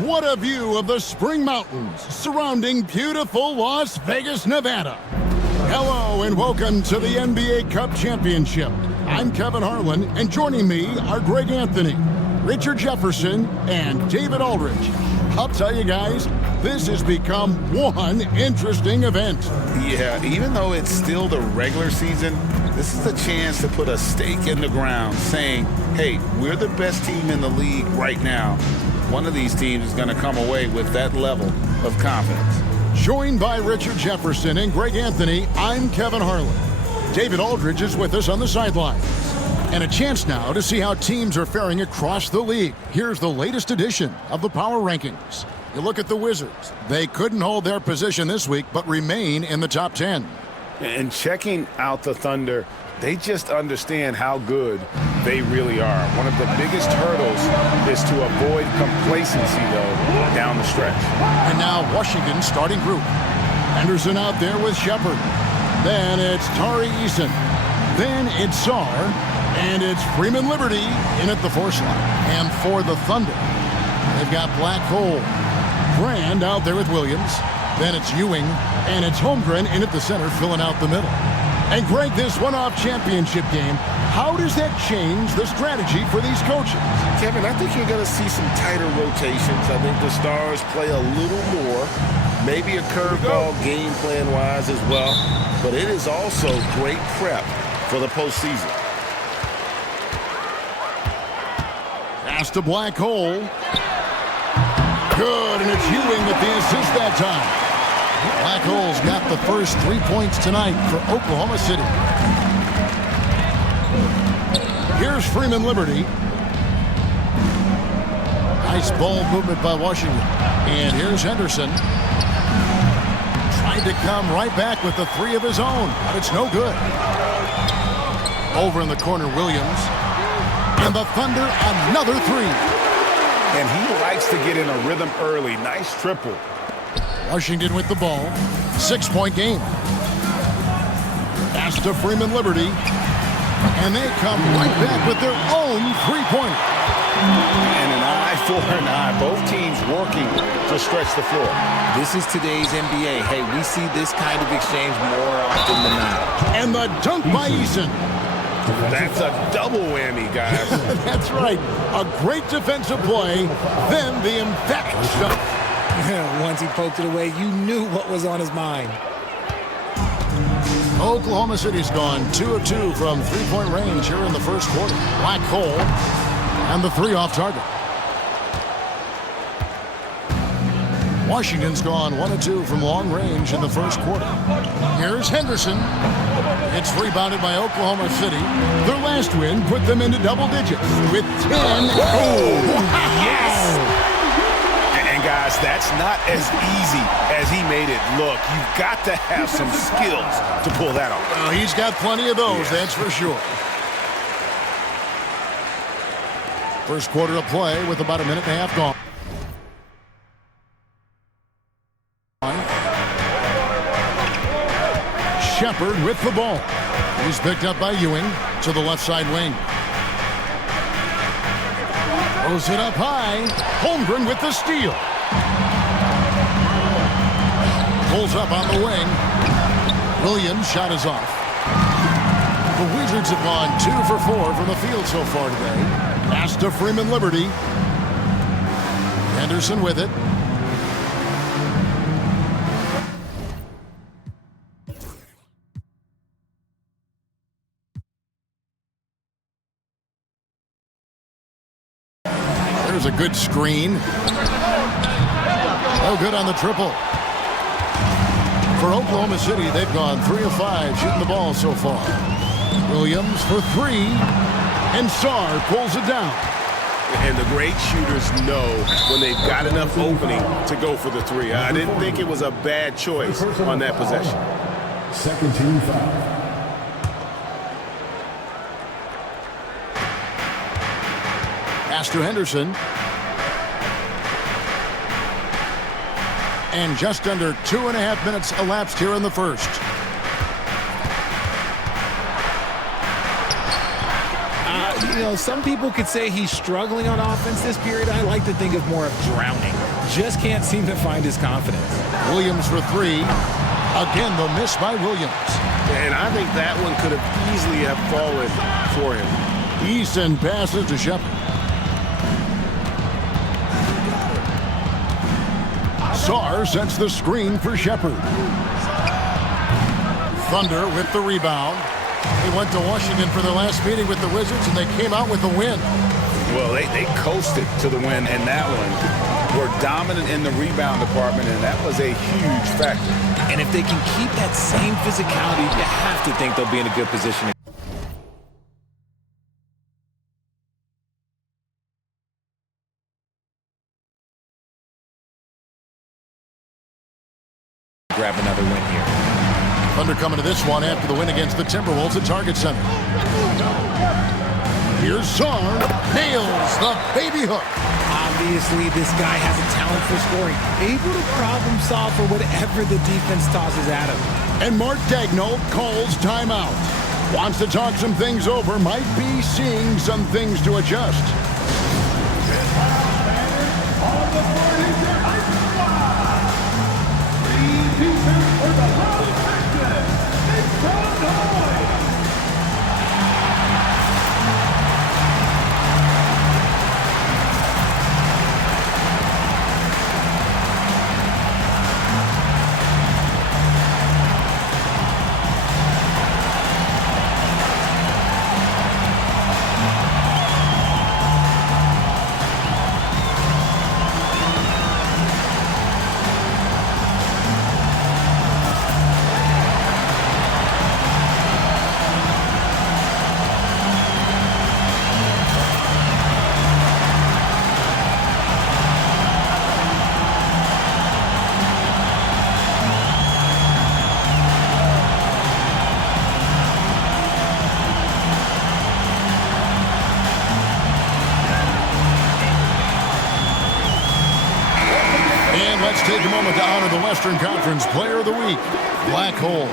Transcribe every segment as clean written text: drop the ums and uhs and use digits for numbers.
What a view of the Spring Mountains surrounding beautiful Las Vegas, Nevada. Hello and welcome to the NBA Cup Championship. I'm Kevin Harlan, and joining me are Greg Anthony, Richard Jefferson, and David Aldridge. I'll tell you guys, this has become one interesting event. Yeah, even though it's still the regular season, this is a chance to put a stake in the ground saying, hey, we're the best team in the league right now. One of these teams is going to come away with that level of confidence. Joined by Richard Jefferson and Greg Anthony, I'm Kevin Harlan. David Aldridge is with us on the sidelines. And a chance now to see how teams are faring across the league. Here's the latest edition of the Power Rankings. You look at the Wizards. They couldn't hold their position this week, but remain in the top 10. And checking out the Thunder, they just understand how good they really are. One of the biggest hurdles is to avoid complacency, though, down the stretch. And now Washington's starting group. Henderson out there with Shepard. Then it's Tari Eason. Then it's Sarr. And it's Freeman Liberty in at the 4 slot. And for the Thunder, they've got Black Hole. Brand out there with Williams. Then it's Ewing. And it's Holmgren in at the center, filling out the middle. And Greg, this one-off championship game, how does that change the strategy for these coaches? Kevin, I think you're going to see some tighter rotations. I think the Stars play a little more, maybe a curveball game plan-wise as well. But it is also great prep for the postseason. Pass to Black Hole. Good, and it's Ewing with the assist that time. Black Hole's got the first 3 points tonight for Oklahoma City. Here's Freeman Liberty. Nice ball movement by Washington. And here's Henderson. Tried to come right back with the 3 of his own, but it's no good. Over in the corner, Williams. And the Thunder, another 3. And he likes to get in a rhythm early. Nice triple. Washington with the ball. 6-point game. Pass to Freeman Liberty. And they come right back with their own 3-pointer. And an eye for an eye. Both teams working to stretch the floor. This is today's NBA. Hey, we see this kind of exchange more often than not. And the dunk by Eason. That's a double whammy, guys. That's right. A great defensive play, then the emphatic shot. Once he poked it away, you knew what was on his mind. Oklahoma City's gone 2 of 2 from 3-point range here in the first quarter. Black Hole and the 3 off target. Washington's gone 1 of 2 from long range in the first quarter. Here's Henderson. It's rebounded by Oklahoma City. Their last win put them into double digits with 10. Oh, yes! And guys, that's not as easy as he made it look. You've got to have some skills to pull that off. Well, he's got plenty of those, that's for sure. First quarter of play with about a minute and a half gone. Shepard with the ball. He's picked up by Ewing to the left side wing. Throws it up high. Holmgren with the steal. Pulls up on the wing. Williams' shot is off. The Wizards have gone 2 for 4 from the field so far today. Pass to Freeman Liberty. Henderson with it. There's a good screen. No good on the triple. For Oklahoma City, they've gone 3 of 5 shooting the ball so far. Williams for 3, and Sarr pulls it down. And the great shooters know when they've got enough opening to go for the 3. I didn't think it was a bad choice on that possession. Second team foul. Pass to Henderson. And just under 2.5 minutes elapsed here in the first. You know, some people could say he's struggling on offense this period. I like to think of more of drowning. Just can't seem to find his confidence. Williams for three. Again, the miss by Williams. And I think that one could have easily have fallen for him. Eason passes to Shepard. Sarr sets the screen for Shepard. Thunder with the rebound. They went to Washington for their last meeting with the Wizards, and they came out with a win. Well, they coasted to the win in that one. Were dominant in the rebound department, and that was a huge factor. And if they can keep that same physicality, you have to think they'll be in a good position. Grab another win here. Thunder coming to this one after the win against the Timberwolves at Target Center. Here's Sarr. Nails the baby hook. Obviously, this guy has a talent for scoring. Able to problem solve for whatever the defense tosses at him. And Mark Daigneault calls timeout. Wants to talk some things over. Might be seeing some things to adjust. Let's take a moment to honor the Western Conference Player of the Week, Black Hole.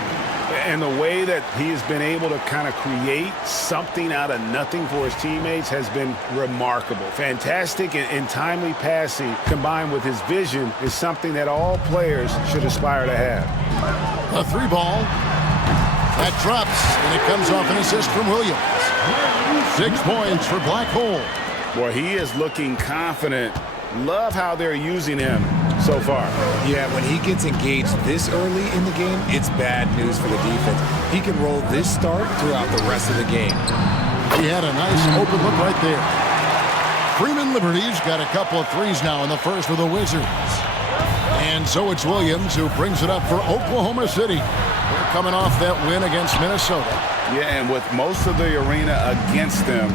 And the way that he has been able to kind of create something out of nothing for his teammates has been remarkable. Fantastic and timely passing combined with his vision is something that all players should aspire to have. A three ball. That drops, and it comes off an assist from Williams. 6 points for Black Hole. Boy, he is looking confident. Love how they're using him so far. Yeah, when he gets engaged this early in the game, it's bad news for the defense. He can roll this start throughout the rest of the game. He had a nice open look right there. Freeman Liberty's got a couple of threes now in the first for the Wizards. And so it's Williams who brings it up for Oklahoma City. They're coming off that win against Minnesota. Yeah, and with most of the arena against them,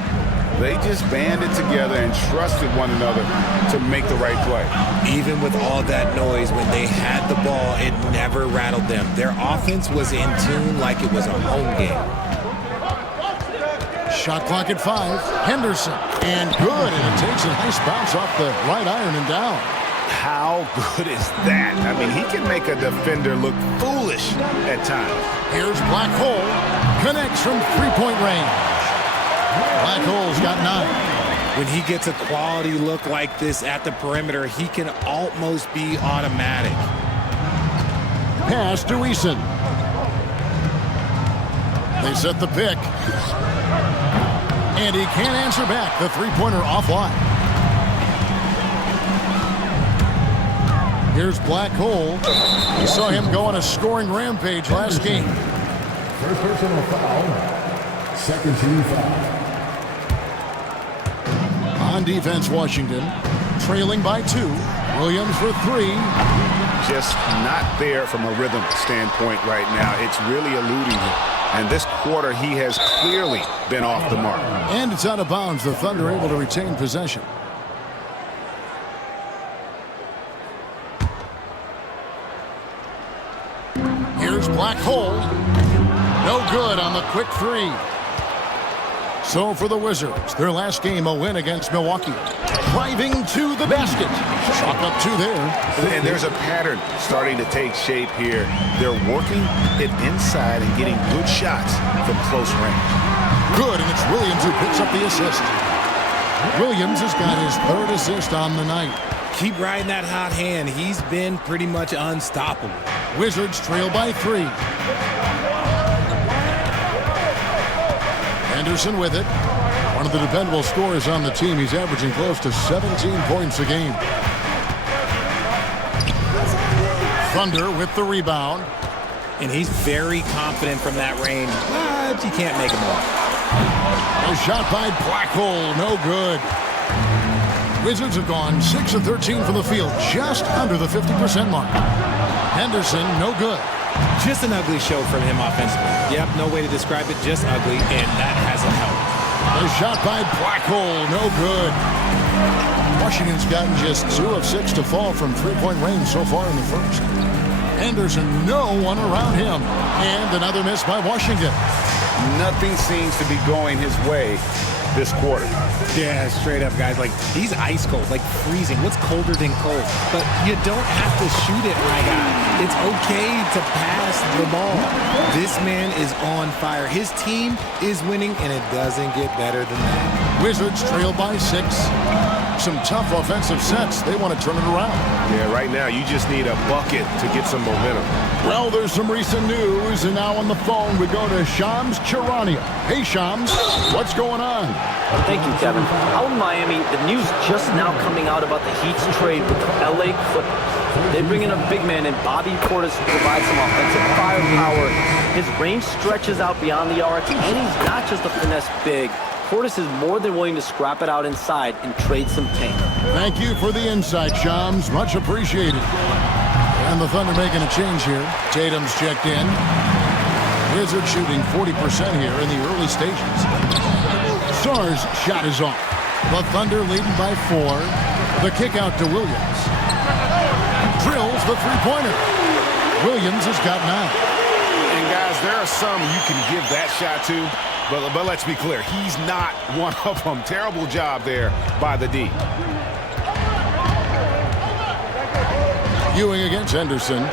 they just banded together and trusted one another to make the right play. Even with all that noise, when they had the ball, it never rattled them. Their offense was in tune like it was a home game. Shot clock at 5. Henderson. And good. And it takes a nice bounce off the right iron and down. How good is that? I mean, he can make a defender look foolish at times. Here's Black Hole. Connects from three-point range. Black Hole's got 9. When he gets a quality look like this at the perimeter, he can almost be automatic. Pass to Eason. They set the pick. And he can't answer back. The three-pointer offline. Here's Black Hole. We saw him go on a scoring rampage last game. First personal foul. Second team foul. On defense, Washington trailing by 2. Williams for 3. Just not there from a rhythm standpoint right now. It's really eluding him. And this quarter, he has clearly been off the mark. And it's out of bounds. The Thunder able to retain possession. Here's Black Hole. No good on the quick 3. So for the Wizards, their last game, a win against Milwaukee. Driving to the basket. Chalk up 2 there. And there's a pattern starting to take shape here. They're working it inside and getting good shots from close range. Good, and it's Williams who picks up the assist. Williams has got his third assist on the night. Keep riding that hot hand. He's been pretty much unstoppable. Wizards trail by 3. Anderson with it. One of the dependable scorers on the team. He's averaging close to 17 points a game. Thunder with the rebound. And he's very confident from that range, but you can't make him walk. A shot by Blackhole, no good. Wizards have gone 6 of 13 from the field, just under the 50% mark. Henderson, no good. Just an ugly show from him offensively. Yep, no way to describe it, just ugly, and that hasn't helped. A shot by Blackhole, no good. Washington's gotten just 2 of 6 to fall from three-point range so far in the first. Henderson, no one around him. And another miss by Washington. Nothing seems to be going his way this quarter. Yeah, straight up, guys. Like, he's ice cold, like freezing. What's colder than cold? But you don't have to shoot it, my guy. It's okay to pass the ball. This man is on fire. His team is winning, and it doesn't get better than that. Wizards trail by 6. Some tough offensive sets. They want to turn it around. Yeah, right now you just need a bucket to get some momentum. Well, there's some recent news, and now on the phone we go to Shams Charania. Hey, Shams, what's going on? Thank you, Kevin. Out in Miami, the news just now coming out about the Heat's trade with the LA Clippers. They bring in a big man in Bobby Portis who provides some offensive firepower. His range stretches out beyond the arc, and he's not just a finesse big. Portis is more than willing to scrap it out inside and trade some paint. Thank you for the insight, Shams. Much appreciated. And the Thunder making a change here. Tatum's checked in. Wizards shooting 40% here in the early stages. Sarr's shot is off. The Thunder leading by 4. The kick out to Williams. Drills the three-pointer. Williams has got 9. And guys, there are some you can give that shot to. But let's be clear, he's not one of them. Terrible job there by the D. Ewing against Henderson.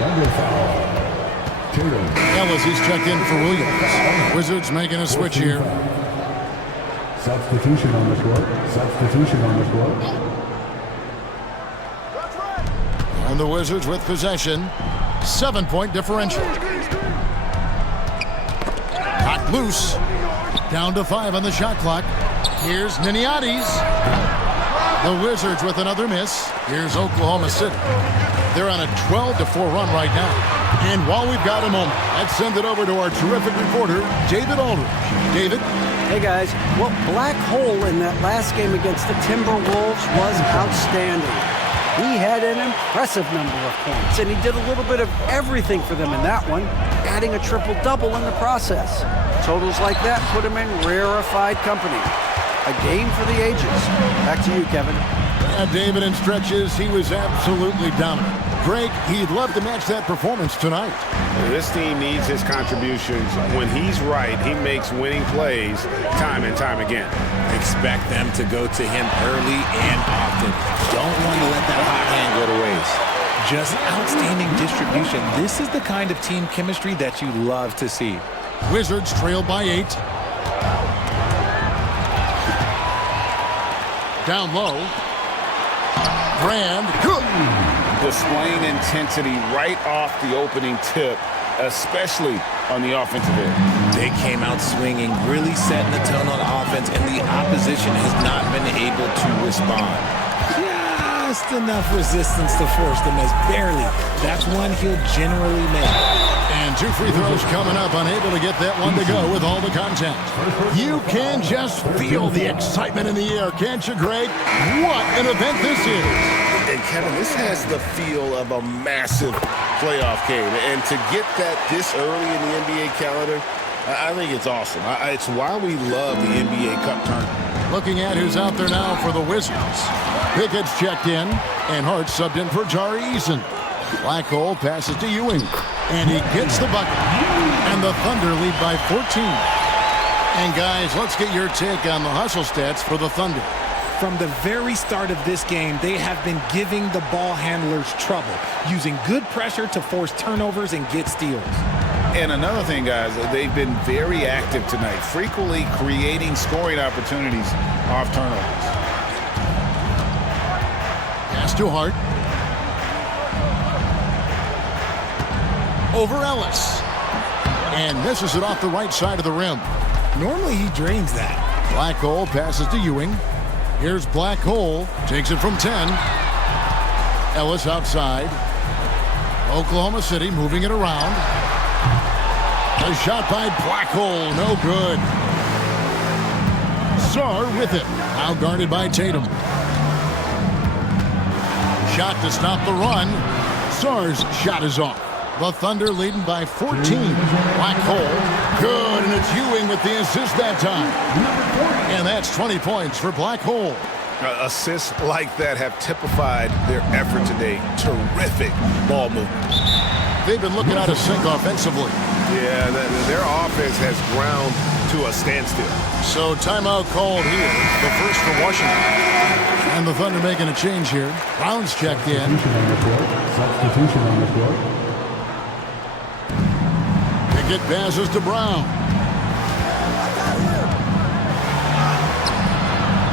Thunder foul. Tatum. Ellis, he's checked in for Williams. Wizards making a switch here. Substitution on the court. Substitution on the court. And the Wizards with possession. 7-point differential. Knocked loose. Down to 5 on the shot clock. Here's Niniades. The Wizards with another miss. Here's Oklahoma City. They're on a 12-4 run right now. And while we've got a moment, let's send it over to our terrific reporter, David Aldridge. David? Hey guys, well, Black Hole in that last game against the Timberwolves was outstanding. He had an impressive number of points, and he did a little bit of everything for them in that one, adding a triple-double in the process. Totals like that put him in rarefied company. A game for the ages. Back to you, Kevin. Yeah, David, in stretches, he was absolutely dominant. Greg, he'd love to match that performance tonight. This team needs his contributions. When he's right, he makes winning plays time and time again. Expect them to go to him early and often. Don't want to let that hot hand go to waste. Just outstanding distribution. This is the kind of team chemistry that you love to see. Wizards trail by 8. Down low. Brand. Good. Displaying intensity right off the opening tip, especially on the offensive end. They came out swinging, really setting the tone on offense, and the opposition has not been able to respond. Just enough resistance to force them as barely. That's one he'll generally make. And 2 free throws coming up, unable to get that one to go with all the contact. You can just feel the excitement in the air, can't you, Greg? What an event this is. And Kevin, this has the feel of a massive playoff game. And to get that this early in the NBA calendar, I think it's awesome. It's why we love the NBA Cup tournament. Looking at who's out there now for the Wizards. Pickett's checked in, and Hart subbed in for Tari Eason. Blackhole passes to Ewing, and he gets the bucket. And the Thunder lead by 14. And guys, let's get your take on the hustle stats for the Thunder. From the very start of this game, they have been giving the ball handlers trouble, using good pressure to force turnovers and get steals. And another thing, guys, they've been very active tonight, frequently creating scoring opportunities off turnovers. Pass to Hart. Over Ellis. And misses it off the right side of the rim. Normally he drains that. Black Hole passes to Ewing. Here's Black Hole. Takes it from 10. Ellis outside. Oklahoma City moving it around. A shot by Black Hole. No good. Sarr with it. Now guarded by Tatum. Shot to stop the run. Sarr's shot is off. The Thunder leading by 14. Black Hole. Good, and it's Ewing with the assist that time. And that's 20 points for Black Hole. Assists like that have typified their effort today. Terrific ball movement. They've been looking out of sync offensively. Yeah, their offense has ground to a standstill. So timeout called here. The first for Washington. And the Thunder making a change here. Brown's checked in. Substitution on the court. Pickett passes to Brown.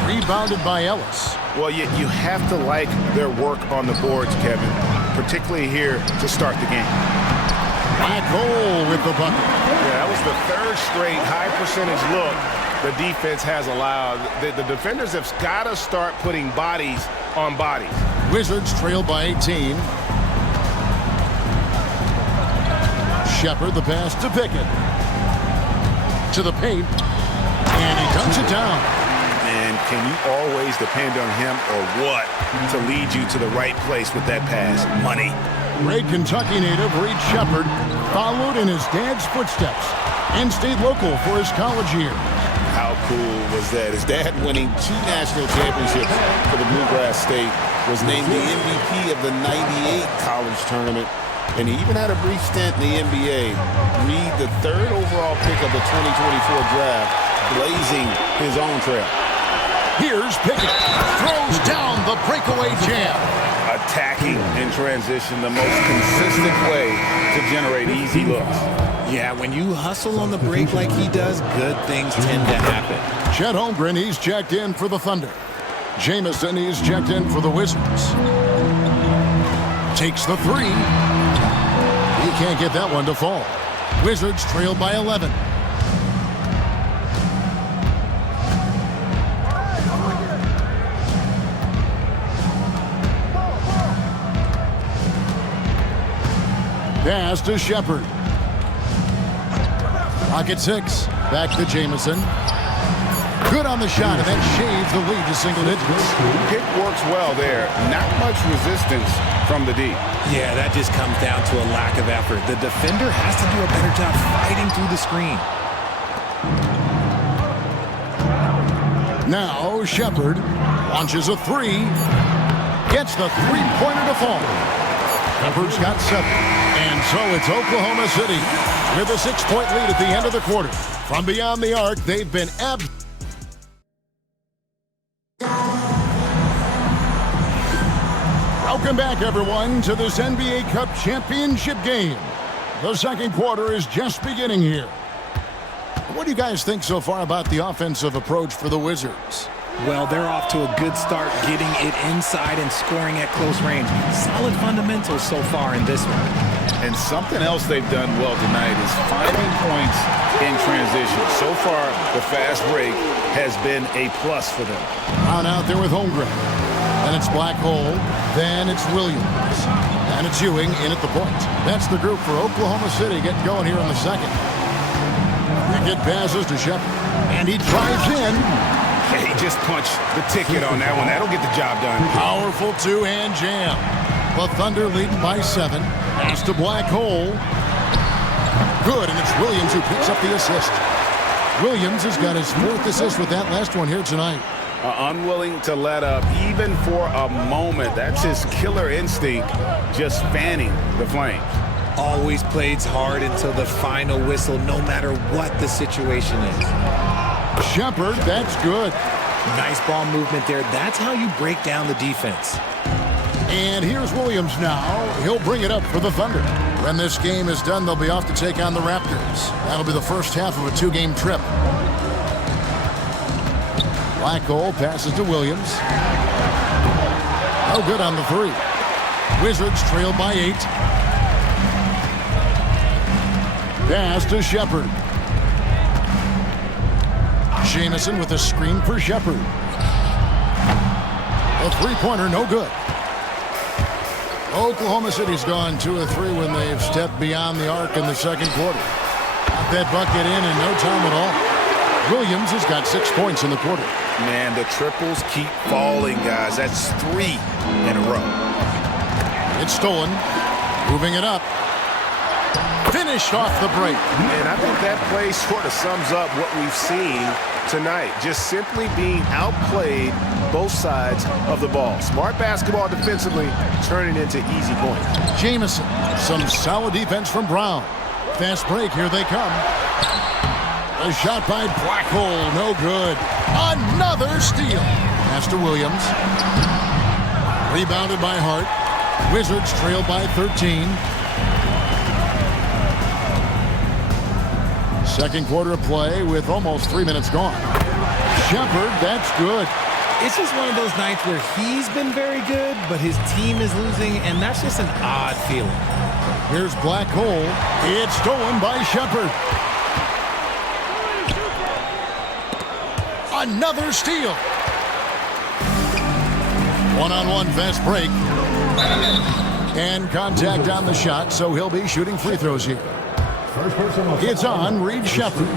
Rebounded by Ellis. Well, you have to like their work on the boards, Kevin, particularly here to start the game. Black Hole with the bucket. Yeah, that was the third straight high percentage look the defense has allowed. The defenders have got to start putting bodies on bodies. Wizards trail by 18. Shepard, the pass to Pickett. To the paint. And he dunks it down. And can you always depend on him or what to lead you to the right place with that pass? Money. Great Kentucky native Reed Shepard followed in his dad's footsteps and stayed local for his college years. How cool was that? His dad winning 2 national championships for the Bluegrass State, was named the MVP of the '98 college tournament, and he even had a brief stint in the NBA. Reed, the 3rd overall pick of the 2024 draft, blazing his own trail. Here's Pickett. Throws down the breakaway jam. Attacking in transition, the most consistent way to generate easy looks. Yeah, when you hustle on the break like he does, good things tend to happen. Chet Holmgren, he's checked in for the Thunder. Jamison, he's checked in for the Wizards. Takes the 3. He can't get that one to fall. Wizards trail by 11. Pass to Shepard. Pocket 6. Back to Jamison. Good on the shot, and that shaves the lead to single digits. Pick works well there. Not much resistance from the D. Yeah, that just comes down to a lack of effort. The defender has to do a better job fighting through the screen. Now Shepard launches a 3. Gets the three-pointer to fall. Shepard's got 7. And so it's Oklahoma City with a 6-point lead at the end of the quarter. From beyond the arc, they've been Welcome back, everyone, to this NBA Cup championship game. The second quarter is just beginning here. What do you guys think so far about the offensive approach for the Wizards? Well, they're off to a good start getting it inside and scoring at close range. Solid fundamentals so far in this one. And something else they've done well tonight is finding points in transition. So far, the fast break has been a plus for them. On out there with Holmgren. Then it's Black Hole. Then it's Williams. And it's Ewing in at the point. That's the group for Oklahoma City getting going here in the second. Pickett passes to Shepard. And he drives in. He just punched the ticket on that one. That'll get the job done. Powerful two-hand jam. The Thunder leading by 7. Pass to Black Hole. Good, and it's Williams who picks up the assist. Williams has got his 4th assist with that last one here tonight. Unwilling to let up even for a moment. That's his killer instinct, just fanning the flames. Always plays hard until the final whistle, no matter what the situation is. Shepard, that's good. Nice ball movement there. That's how you break down the defense. And here's Williams now. He'll bring it up for the Thunder. When this game is done, they'll be off to take on the Raptors. That'll be the first half of a 2-game trip. Black hole passes to Williams. No good on the 3. Wizards trail by 8. Pass to Shepard. Jamison with a screen for Shepard. A 3-pointer, no good. Oklahoma City's gone 2 of 3 when they've stepped beyond the arc in the second quarter. Got that bucket in no time at all. Williams has got 6 points in the quarter. Man, the triples keep falling, guys. That's 3 in a row. It's stolen. Moving it up. Finished off the break. And I think that play sort of sums up what we've seen tonight. Just simply being outplayed both sides of the ball. Smart basketball defensively, turning into easy points. Jamison, some solid defense from Brown. Fast break, here they come. A shot by Blackhole, no good. Another steal. Pass to Williams. Rebounded by Hart. Wizards trail by 13. Second quarter of play with almost 3 minutes gone. Shepard, that's good. It's just one of those nights where he's been very good, but his team is losing, and that's just an odd feeling. Here's Black Hole. It's stolen by Shepard. Another steal. One-on-one fast break. And contact on the shot, so he'll be shooting free throws here. It's on Reed Shepard.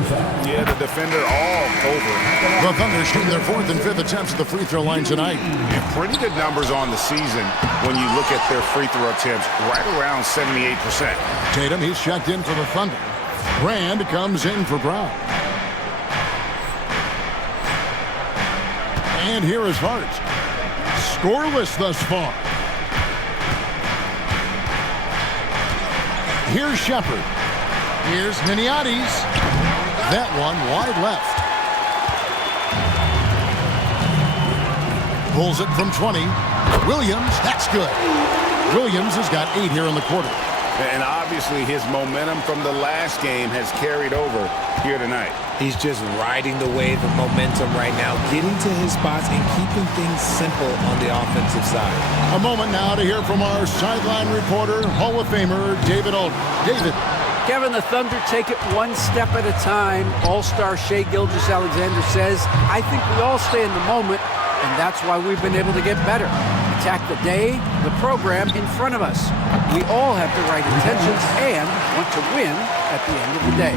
Yeah, the defender all over. The Thunder shooting their 4th and 5th attempts at the free throw line tonight. And pretty good numbers on the season when you look at their free throw attempts, right around 78%. Tatum, he's checked in for the Thunder. Brand comes in for Brown. And here is Hart. Scoreless thus far. Here's Shepard. Here's Miniades. That one wide left. Pulls it from 20. Williams, that's good. Williams has got 8 here in the quarter. And obviously his momentum from the last game has carried over here tonight. He's just riding the wave of momentum right now, getting to his spots and keeping things simple on the offensive side. A moment now to hear from our sideline reporter, Hall of Famer David Aldridge. David. Kevin, the Thunder take it one step at a time. All-star Shai Gilgeous-Alexander says, I think we all stay in the moment, and that's why we've been able to get better. Attack the day, the program in front of us. We all have the right intentions and want to win at the end of the day.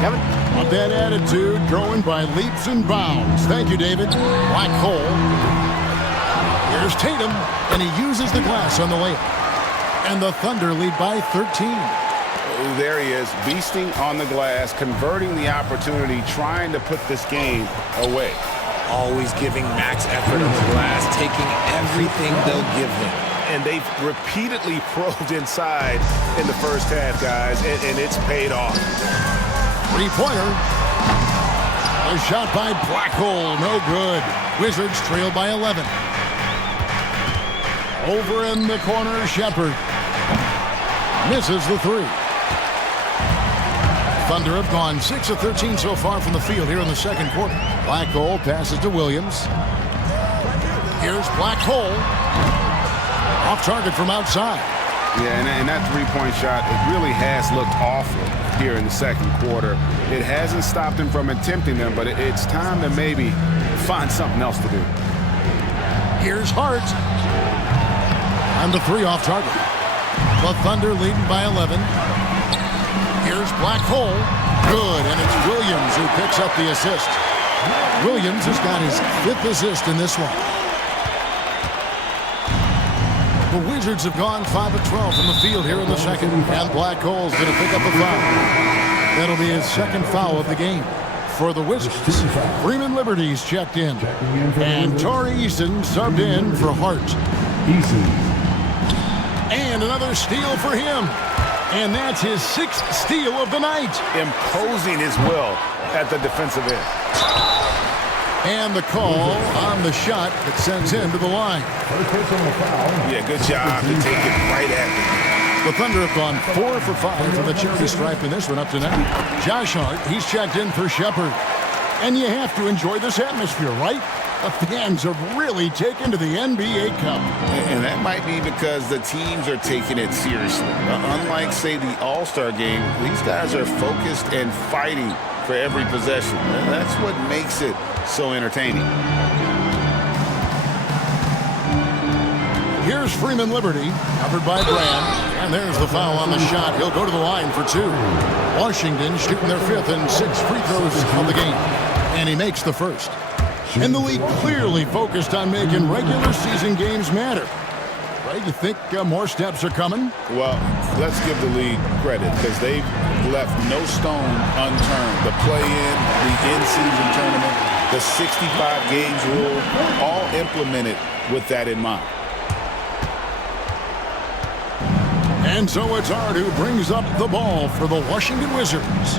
Kevin? With that attitude, growing by leaps and bounds. Thank you, David. Black hole. Here's Tatum, and he uses the glass on the layup. And the Thunder lead by 13. There he is, beasting on the glass, converting the opportunity, trying to put this game away. Always giving max effort on the glass, taking everything they'll give him. And they've repeatedly probed inside in the first half, guys, and it's paid off. Three-pointer. A shot by Blackhole, no good. Wizards trail by 11. Over in the corner, Shepard. Misses the 3. Thunder have gone 6 of 13 so far from the field here in the second quarter. Blackhole passes to Williams. Here's Blackhole. Off target from outside. Yeah, and that three-point shot, it really has looked awful here in the second quarter. It hasn't stopped him from attempting them, but it's time to maybe find something else to do. Here's Hart. And the 3 off target. The Thunder leading by 11. Here's Blackhole. Good, and it's Williams who picks up the assist. Williams has got his 5th assist in this one. The Wizards have gone 5 of 12 from the field here in the second, and Blackhole's going to pick up a foul. That'll be his 2nd foul of the game. For the Wizards, Freeman Liberty's checked in, and Tari Eason subbed in for Hart. And another steal for him. And that's his 6th steal of the night. Imposing his will at the defensive end. And the call on the shot that sends him to the line. Yeah, good job to take it right at them. The Thunder have gone 4 for 5 from the charity stripe in this one up to now. Josh Hart, he's checked in for Shepard. And you have to enjoy this atmosphere, right? The fans have really taken to the NBA Cup. And that might be because the teams are taking it seriously. Unlike, say, the All-Star game, these guys are focused and fighting for every possession. And that's what makes it so entertaining. Here's Freeman Liberty, covered by Brand. And there's the foul on the shot. He'll go to the line for 2. Washington shooting their 5th and 6th free throws of the game. And he makes the first. And the league clearly focused on making regular season games matter. Right? You think more steps are coming? Well, let's give the league credit because they've left no stone unturned. The play-in, the in-season tournament, the 65 games rule, all implemented with that in mind. And so it's Hart who brings up the ball for the Washington Wizards.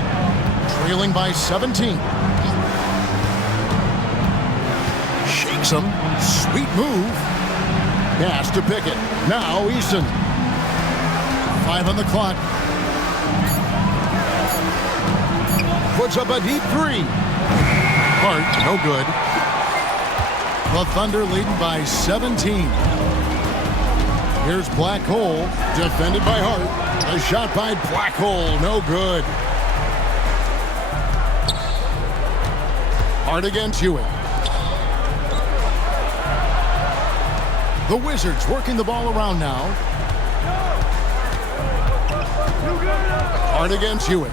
Trailing by 17. Shakes him. Sweet move. Pass to Pickett. Now Eason. 5 on the clock. Puts up a deep 3. Hart, no good. The Thunder leading by 17. Here's Black Hole, defended by Hart. A shot by Black Hole, no good. Hart against Hewitt. The Wizards working the ball around now. Hart against Hewitt.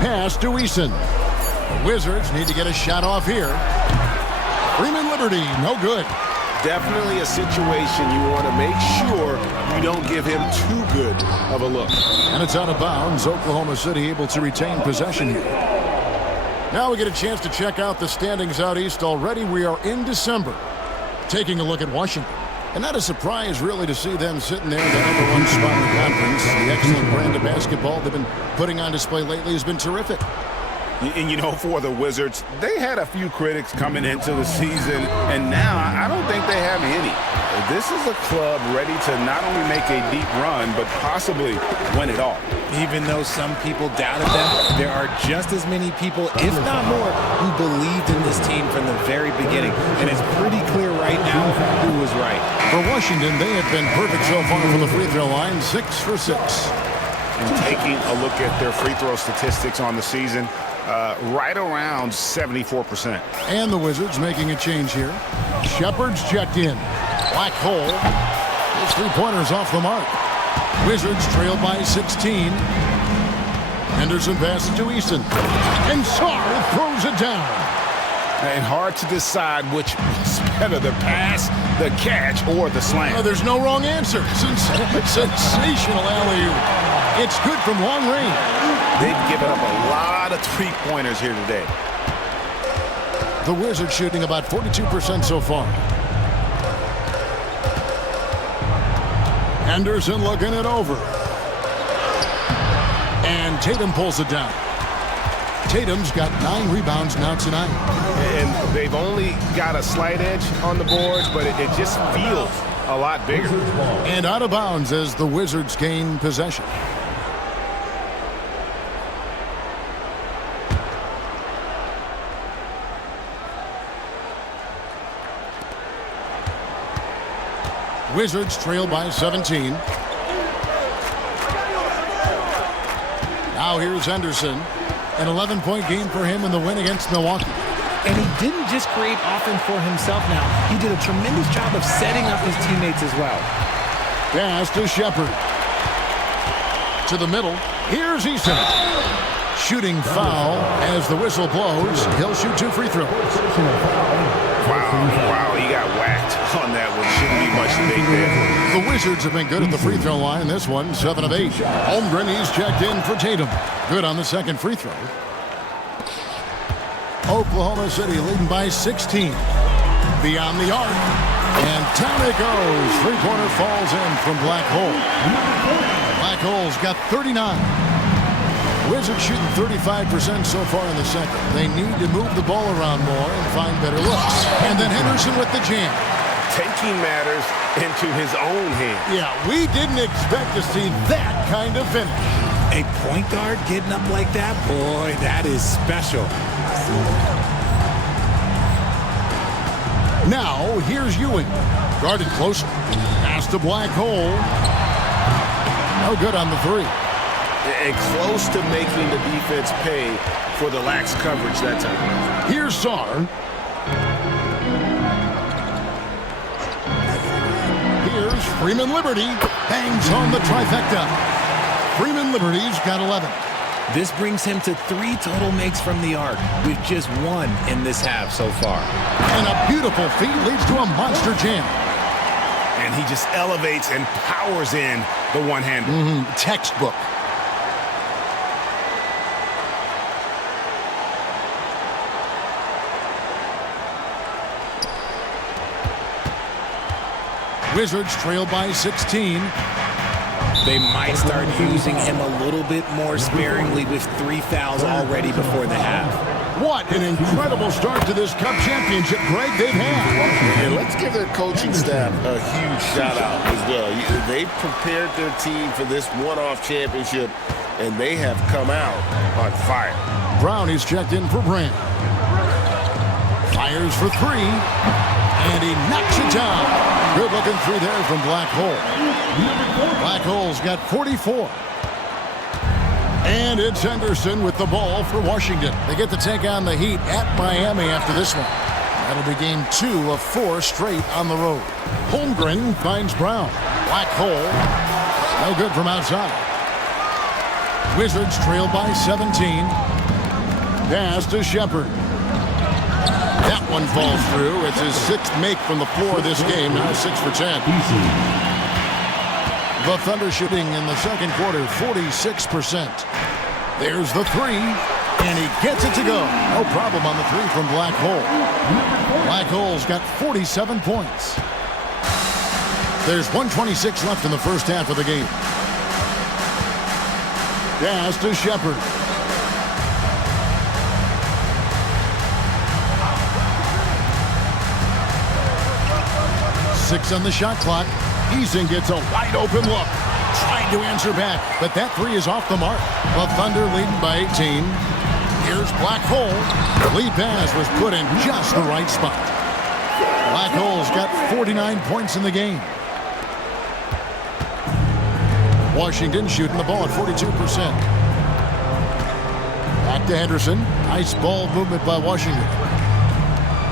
Pass to Eason. The Wizards need to get a shot off here. Freeman Liberty, no good. Definitely a situation you want to make sure you don't give him too good of a look. And it's out of bounds. Oklahoma City able to retain possession here. Now we get a chance to check out the standings out east already. We are in December. Taking a look at Washington. And not a surprise, really, to see them sitting there in the #1 spot in the conference. The excellent brand of basketball they've been putting on display lately has been terrific. And, you know, for the Wizards, they had a few critics coming into the season, and now I don't think they have any. This is a club ready to not only make a deep run, but possibly win it all. Even though some people doubted them, there are just as many people, if not more, who believed in this team from the very beginning. And it's pretty clear right now who was right. For Washington, they have been perfect so far from the free throw line, 6 for 6. And taking a look at their free throw statistics on the season, right around 74%. And the Wizards making a change here. Shepard's checked in. Black Hole. His three-pointers off the mark. Wizards trail by 16. Henderson passes to Eason. And Sarr throws it down. And hard to decide which was better, the pass, the catch, or the slam. Oh, there's no wrong answer. Sensational alley-oop. It's good from long range. They've given up a lot of three-pointers here today. The Wizards shooting about 42% so far. Henderson looking it over. And Tatum pulls it down. Tatum's got 9 rebounds now tonight. And they've only got a slight edge on the boards, but it just feels a lot bigger. And out of bounds as the Wizards gain possession. Wizards trail by 17. Now here's Henderson. An 11-point game for him in the win against Milwaukee. And he didn't just create offense for himself now. He did a tremendous job of setting up his teammates as well. Pass to Shepard. To the middle. Here's Eason. Shooting foul as the whistle blows. He'll shoot 2 free throws. Wow, he got whacked on that one. Shouldn't be much debate there. The Wizards have been good at the free throw line. This one, 7 of 8. Holmgren, he's checked in for Tatum. Good on the second free throw. Oklahoma City leading by 16. Beyond the arc. And down it goes. Three-pointer falls in from Black Hole. Black Hole's got 39. Wizards shooting 35% so far in the second. They need to move the ball around more and find better looks. And then Henderson with the jam. Taking matters into his own hands. Yeah, we didn't expect to see that kind of finish. A point guard getting up like that, boy, that is special. Now, here's Ewing. Guarded closer. Pass to Black Hole. No good on the three. And close to making the defense pay for the lax coverage that time. Here's Sarr. Here's Freeman Liberty. Bangs home the trifecta. Freeman Liberty's got 11. This brings him to 3 total makes from the arc, with just 1 in this half so far. And a beautiful feed leads to a monster jam. And he just elevates and powers in the one-hander. Textbook. Wizards trail by 16. They might start using him a little bit more sparingly with 3 fouls already before the half. What an incredible start to this Cup championship, Greg, they've had. And let's give their coaching staff a huge shout-out as well. They prepared their team for this one-off championship, and they have come out on fire. Brown is checked in for Brand. Fires for 3, and he knocks it down. Good looking three there from Black Hole. Black Hole's got 44. And it's Henderson with the ball for Washington. They get to take on the Heat at Miami after this one. That'll be game 2 of 4 straight on the road. Holmgren finds Brown. Black Hole. No good from outside. Wizards trail by 17. Pass to Shepard. That one falls through. It's his 6th make from the floor this game. Now 6 for 10. The Thunder shooting in the second quarter, 46%. There's the 3, and he gets it to go. No problem on the 3 from Black Hole. Black Hole's got 47 points. There's 1:26 left in the first half of the game. Pass to Shepard. Six on the shot clock. Eason gets a wide open look. Trying to answer back, but that 3 is off the mark. The Thunder leading by 18. Here's Black Hole. The lead pass was put in just the right spot. Black Hole's got 49 points in the game. Washington shooting the ball at 42%. Back to Henderson. Nice ball movement by Washington.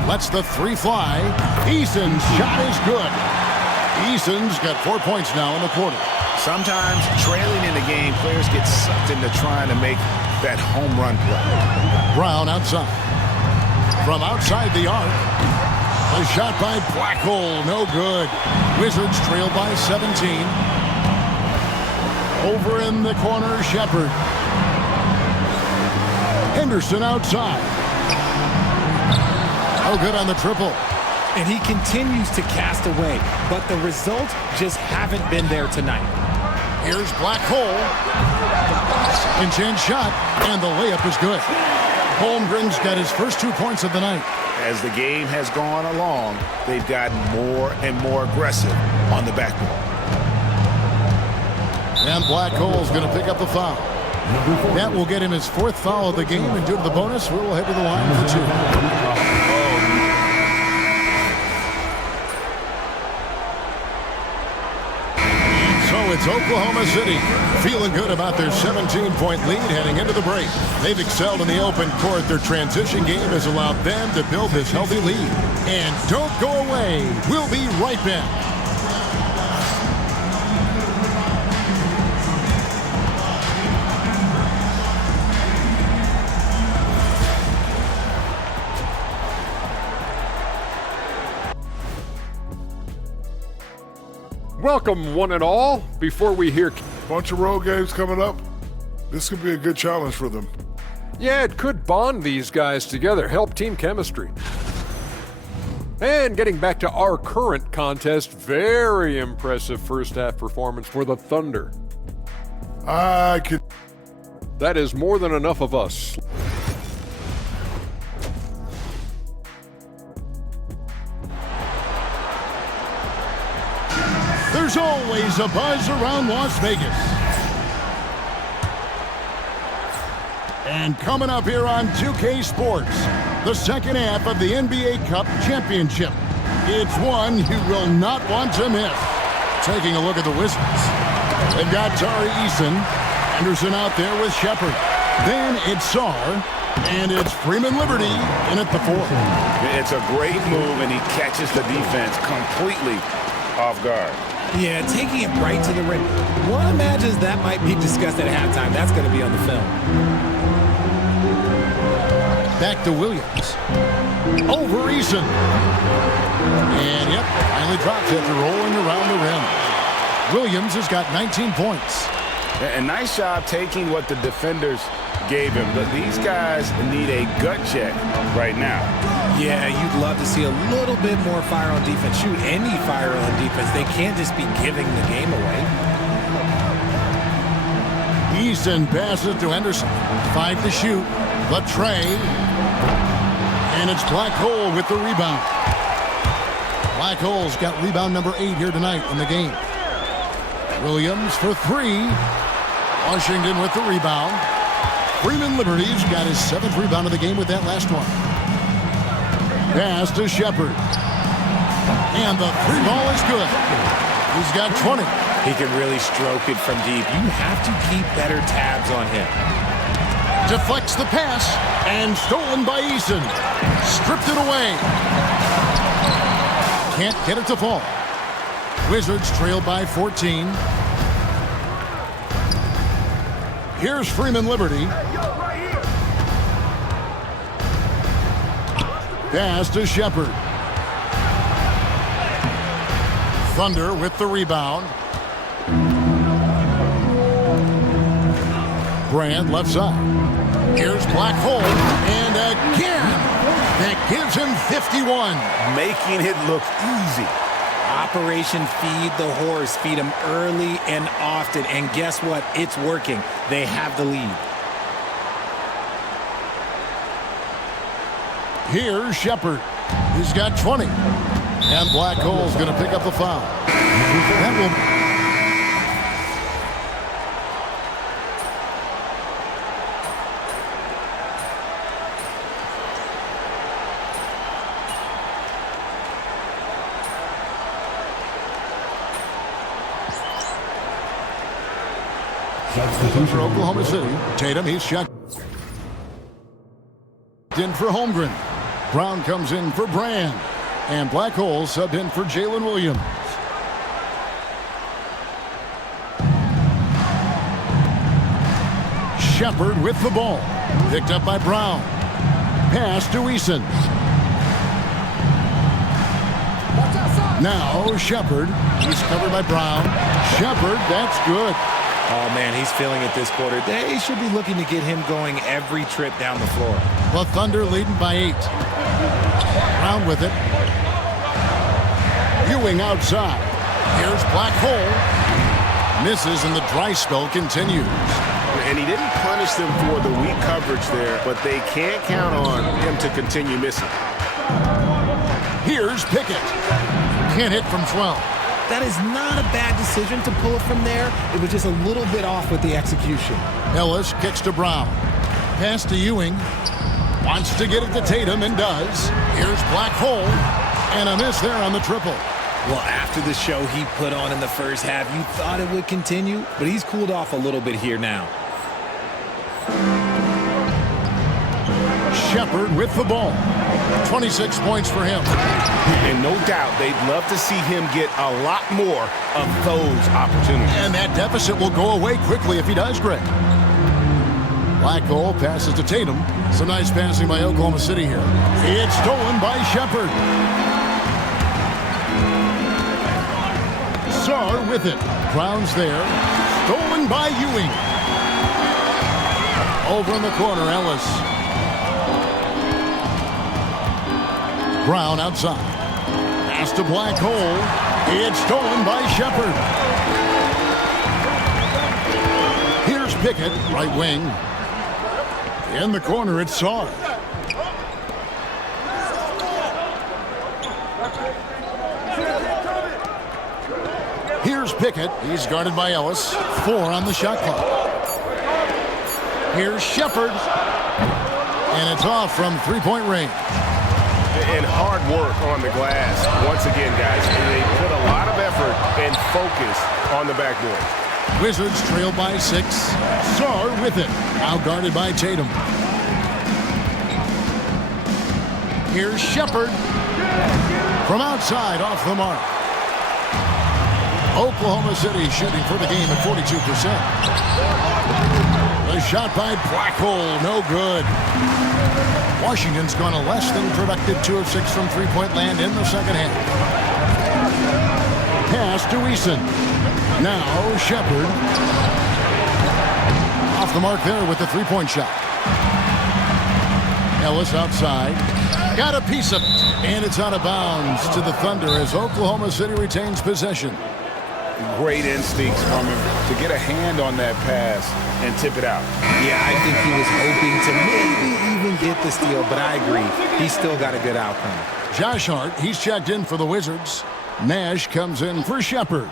Lets the 3 fly. Eason's shot is good. Eason's got 4 points now in the quarter. Sometimes trailing in the game, players get sucked into trying to make that home run play. Brown outside. From outside the arc. A shot by Black Hole. No good. Wizards trail by 17. Over in the corner, Shepard. Henderson outside. No good on the triple. And he continues to cast away, but the results just haven't been there tonight. Here's Black Hole. Inch shot, and the layup is good. Holmgren's got his first 2 points of the night. As the game has gone along, they've gotten more and more aggressive on the backboard. And Black Hole's going to pick up the foul. That will get him his 4th foul of the game, and due to the bonus, we'll head to the line for 2. It's Oklahoma City feeling good about their 17-point lead heading into the break. They've excelled in the open court. Their transition game has allowed them to build this healthy lead. And don't go away. We'll be right back. Welcome, one and all. Before we hear... Bunch of road games coming up. This could be a good challenge for them. Yeah, it could bond these guys together, help team chemistry. And getting back to our current contest, very impressive first half performance for the Thunder. I could That is more than enough of us. There's always a buzz around Las Vegas. And coming up here on 2K Sports, the second half of the NBA Cup Championship. It's one you will not want to miss. Taking a look at the Wizards. They've got Tari Eason, Anderson out there with Shepard. Then it's Sarr, and it's Freeman Liberty in at the 4. It's a great move, and he catches the defense completely off guard. Yeah, taking it right to the rim. One imagines that might be discussed at halftime. That's going to be on the film. Back to Williams. Over Eason. And, yep, finally drops after rolling around the rim. Williams has got 19 points. A nice job taking what the defenders gave him. But these guys need a gut check right now. Yeah, you'd love to see a little bit more fire on defense. Shoot, any fire on defense. They can't just be giving the game away. Eason passes to Henderson. 5 to shoot. The tray. And it's Black Hole with the rebound. Black Hole's got rebound number 8 here tonight in the game. Williams for 3. Washington with the rebound. Freeman Liberty's got his 7th rebound of the game with that last one. Pass to Shepard. And the 3 ball is good. He's got 20. He can really stroke it from deep. You have to keep better tabs on him. Deflects the pass, and stolen by Eason. Stripped it away. Can't get it to fall. Wizards trail by 14. Here's Freeman Liberty. Pass to Shepard. Thunder with the rebound. Brand left side. Here's Black Hole, and again, that gives him 51. Making it look easy. Operation Feed the Horse. Feed him early and often, and guess what? It's working. They have the lead. Here's Shepard. He's got 20. And Black Hole's going to pick up the foul. That will... For Oklahoma City, Tatum, he's shut in for Holmgren. Brown comes in for Brand. And Black Hole subbed in for Jalen Williams. Shepard with the ball. Picked up by Brown. Pass to Eason. Now Shepard. He's covered by Brown. Shepard, that's good. Oh, man, he's feeling it this quarter. They should be looking to get him going every trip down the floor. The Thunder leading by 8. Brown with it. Ewing outside. Here's Black Hole. Misses, and the dry spell continues. And he didn't punish them for the weak coverage there, but they can't count on him to continue missing. Here's Pickett. Can't hit from 12. That is not a bad decision to pull it from there. It was just a little bit off with the execution. Ellis kicks to Brown. Pass to Ewing. Wants to get it to Tatum and does. Here's Black Hole. And a miss there on the triple. Well, after the show he put on in the first half, you thought it would continue, but he's cooled off a little bit here now. Shepard with the ball. 26 points for him. And no doubt they'd love to see him get a lot more of those opportunities. And that deficit will go away quickly if he does, Greg. Black Hole passes to Tatum. Some nice passing by Oklahoma City here. It's stolen by Shepard. Sarr with it. Brown's there. Stolen by Ewing. Over in the corner, Ellis. Brown outside. Pass to Black Hole. It's stolen by Shepard. Here's Pickett, right wing. In the corner, it's Saar. Here's Pickett. He's guarded by Ellis. 4 on the shot clock. Here's Shepard. And it's off from three-point range. And hard work on the glass. Once again, guys, they put a lot of effort and focus on the backboard. Wizards trail by 6. Saar with it. Now guarded by Tatum. Here's Shepard. From outside, off the mark. Oklahoma City shooting for the game at 42%. The shot by Blackhole, no good. Washington's gone a less than productive 2 of 6 from three-point land in the second half. Pass to Eason. Now Shepard. Off the mark there with the three-point shot. Ellis outside. Got a piece of it. And it's out of bounds to the Thunder as Oklahoma City retains possession. Great instincts from him to get a hand on that pass and tip it out. Yeah, I think he was hoping to maybe even get the steal, but I agree. He still got a good outcome. Josh Hart, he's checked in for the Wizards. Nash comes in for Shepard.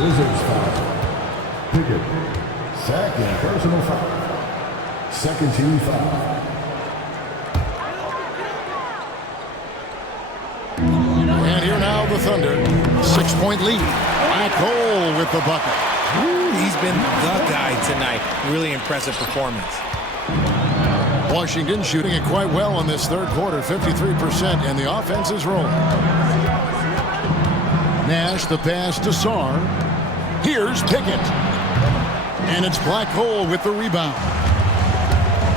Wizards foul. Pickett. Second personal foul. Second team foul. And here now the Thunder. 6-point lead. Black Hole with the bucket. Ooh, he's been the guy tonight. Really impressive performance. Washington shooting it quite well in this third quarter, 53%, and the offense is rolling. Nash, the pass to Saar. Here's Pickett. And it's Black Hole with the rebound.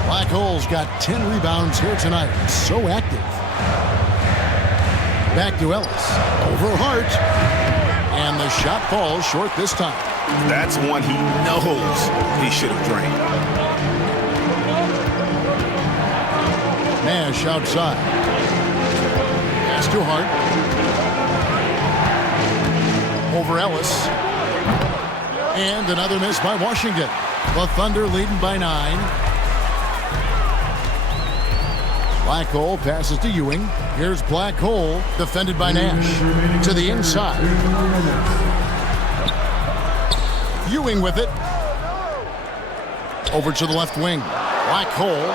Black Hole's got 10 rebounds here tonight. So active. Back to Ellis. Over Hart. And the shot falls short this time. That's one he knows he should have drained. Nash outside. Pass to Hart. Over Ellis. And another miss by Washington. The Thunder leading by 9. Black Hole passes to Ewing. Here's Black Hole, defended by Nash. To the inside. Ewing with it. Over to the left wing. Black Hole.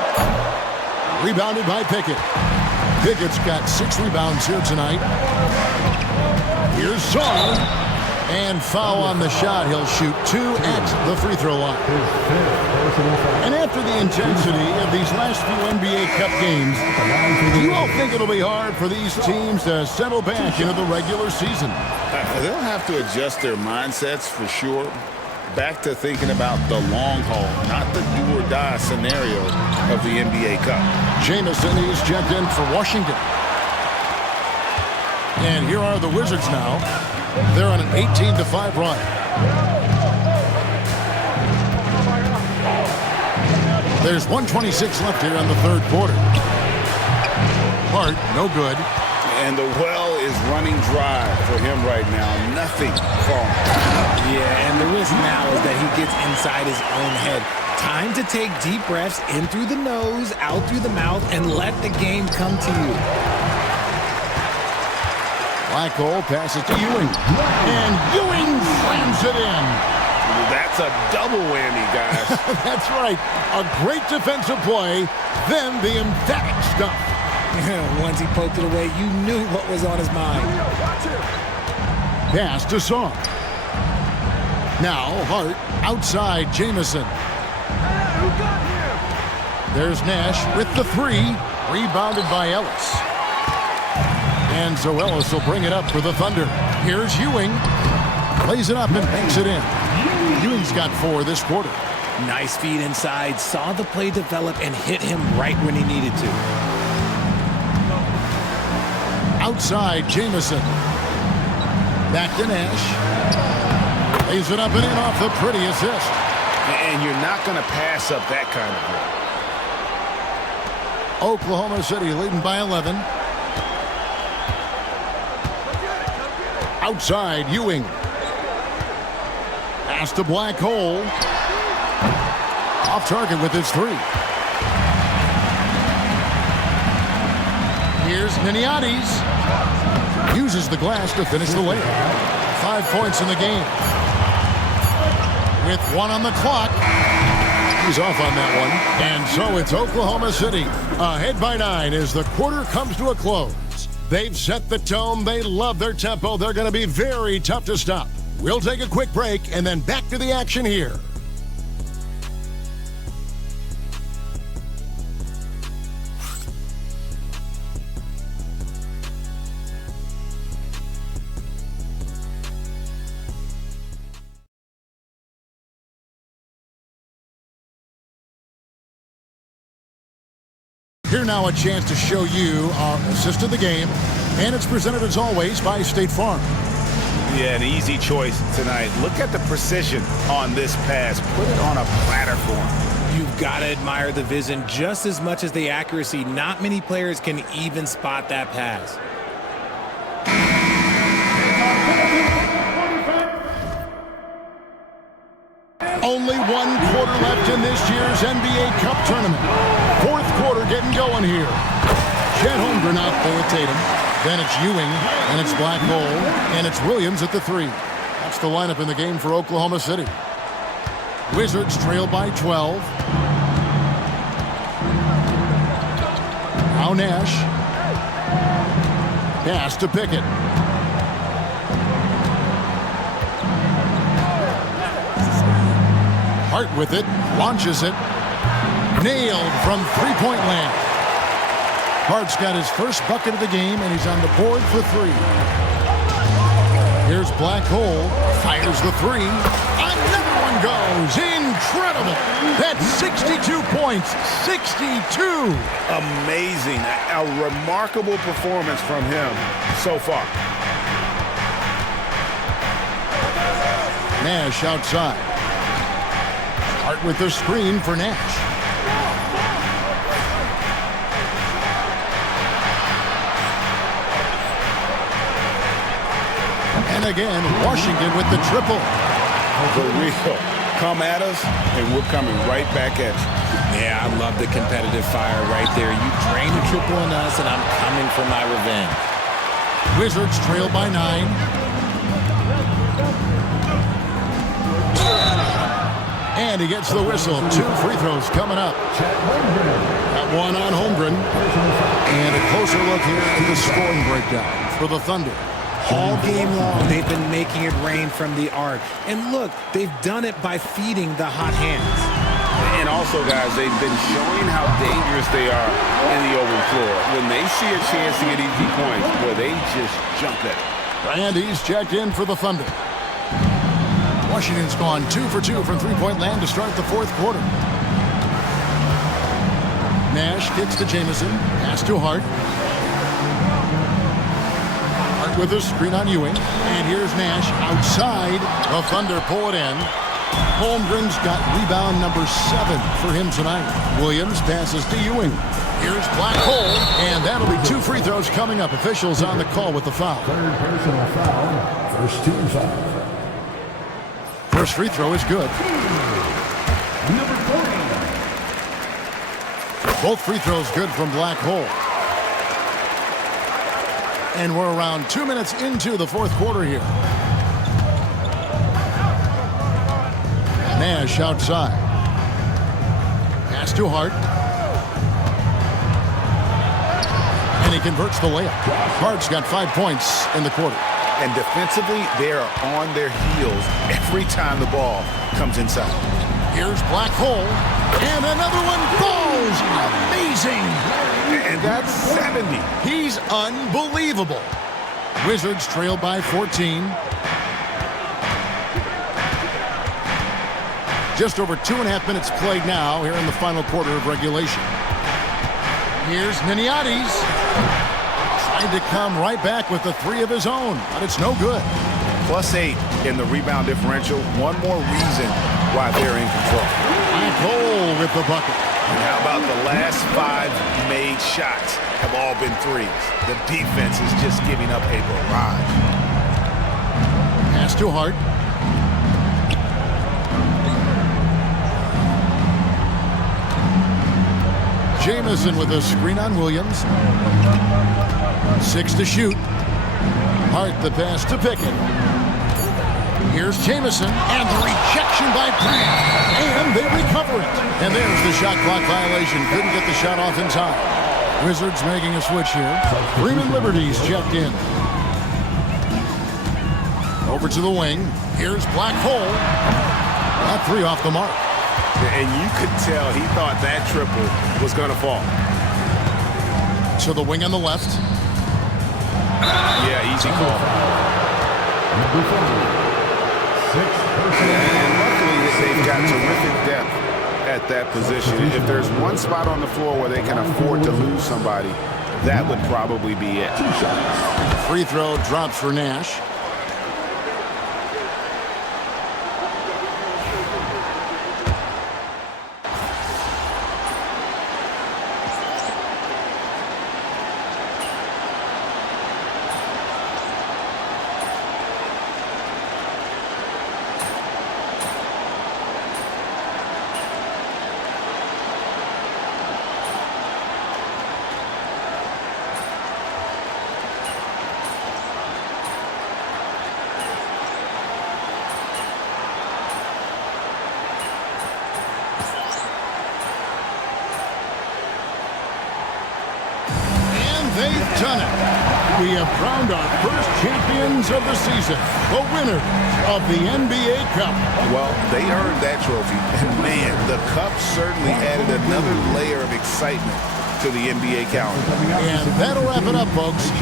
Rebounded by Pickett. Pickett's got 6 rebounds here tonight. Here's Saar. And foul on the shot. He'll shoot 2 at the free throw line. And after the intensity of these last few NBA Cup games, do you all think it'll be hard for these teams to settle back into the regular season? They'll have to adjust their mindsets for sure. Back to thinking about the long haul, not the do-or-die scenario of the NBA Cup. Jamison is checked in for Washington. And here are the Wizards now. They're on an 18-5 run. There's 1:26 left here in the third quarter. Hart, no good. And the well is running dry for him right now. Nothing falling. Yeah, and the risk now is that he gets inside his own head. Time to take deep breaths in through the nose, out through the mouth, and let the game come to you. Black Hole passes to Ewing. And Ewing slams it in. That's a double whammy, guys. That's right. A great defensive play, then the emphatic stuff. Once he poked it away, you knew what was on his mind. Pass to Saar. Now Hart outside Jamison. There's Nash with the 3. Rebounded by Ellis. And so Ellis will bring it up for the Thunder. Here's Ewing. Plays it up and banks it in. Ewing's got 4 this quarter. Nice feed inside. Saw the play develop and hit him right when he needed to. Outside Jamison. Back to Nash. Lays it up and in off the pretty assist. And you're not going to pass up that kind of play. Oklahoma City leading by 11. Outside Ewing. Pass to Black Hole. Off target with his three. Here's Niniades. Uses the glass to finish the layup. 5 points in the game. With 1 on the clock. He's off on that one. And so it's Oklahoma City ahead by 9 as the quarter comes to a close. They've set the tone. They love their tempo. They're going to be very tough to stop. We'll take a quick break and then back to the action here. Here now a chance to show you our assist of the game, and it's presented as always by State Farm. Yeah, an easy choice tonight. Look at the precision on this pass. Put it on a platter for him. You've got to admire the vision just as much as the accuracy. Not many players can even spot that pass. Only 1 quarter left in this year's NBA Cup tournament. 4th quarter getting going here. Chet Holmgren out there with Tatum. Then it's Ewing, and it's Black Hole, and it's Williams at the 3. That's the lineup in the game for Oklahoma City. Wizards trail by 12. Now Nash. Pass to Pickett. Hart with it, launches it. Nailed from three-point land. Hart's got his first bucket of the game, and he's on the board for 3. Here's Black Hole, fires the 3. Another one goes. Incredible. That's 62 points. 62. Amazing. A remarkable performance from him so far. Nash outside. Hart with the screen for Nash. And again, Washington with the triple. For real. Come at us, and we're coming right back at you. Yeah, I love the competitive fire right there. You drain the triple on us, and I'm coming for my revenge. Wizards trail by 9. And he gets the whistle. 2 free throws coming up. That one on Holmgren. And a closer look here at the scoring breakdown for the Thunder. All game long, they've been making it rain from the arc. And look, they've done it by feeding the hot hands. And also, guys, they've been showing how dangerous they are in the open floor. When they see a chance to get easy points, where they just jump it. And he's checked in for the Thunder. Washington's gone 2 for 2 from three-point land to start the 4th quarter. Nash kicks to Jamison. Pass to Hart. Hart with a screen on Ewing. And here's Nash outside. The Thunder pull it in. Holmgren's got rebound number 7 for him tonight. Williams passes to Ewing. Here's Black Hole. And that'll be 2 free throws coming up. Officials on the call with the foul. 3rd personal foul. First team foul. First free throw is good. Number 40. Both free throws good from Black Hole. And we're around 2 minutes into the 4th quarter here. Nash outside. Pass to Hart. And he converts the layup. Hart's got 5 points in the quarter. And defensively, they are on their heels every time the ball comes inside. Here's Black Hole. And another one falls. Amazing. And that's 70. He's unbelievable. Wizards trail by 14. Just over 2.5 minutes played now here in the final quarter of regulation. Here's Niniades. Trying to come right back with the 3 of his own, but it's no good. +8 in the rebound differential. One more reason why they're in control. Black Hole with the bucket. And how about the last 5 made shots have all been threes? The defense is just giving up a barrage. Pass to Hart. Jamison with a screen on Williams. 6 to shoot. Hart the pass to Pickett. Here's Jamison, and the rejection by Grant. And they recover it. And there's the shot clock violation. Couldn't get the shot off in time. Wizards making a switch here. Freeman Liberty's checked in. Over to the wing. Here's Black Hole. That 3 off the mark. And you could tell he thought that triple was going to fall. To the wing on the left. Yeah, easy call. And luckily they've got terrific depth at that position. If there's one spot on the floor where they can afford to lose somebody, that would probably be it. Free throw drops for Nash. They've done it. We have crowned our first champions of the season, the winners of the NBA Cup. Well, they earned that trophy. And, man, the Cup certainly added another layer of excitement to the NBA calendar. And that'll wrap it up, folks.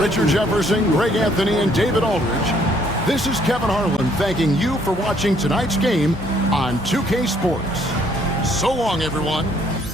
Richard Jefferson, Greg Anthony, and David Aldridge. This is Kevin Harlan thanking you for watching tonight's game on 2K Sports. So long, everyone.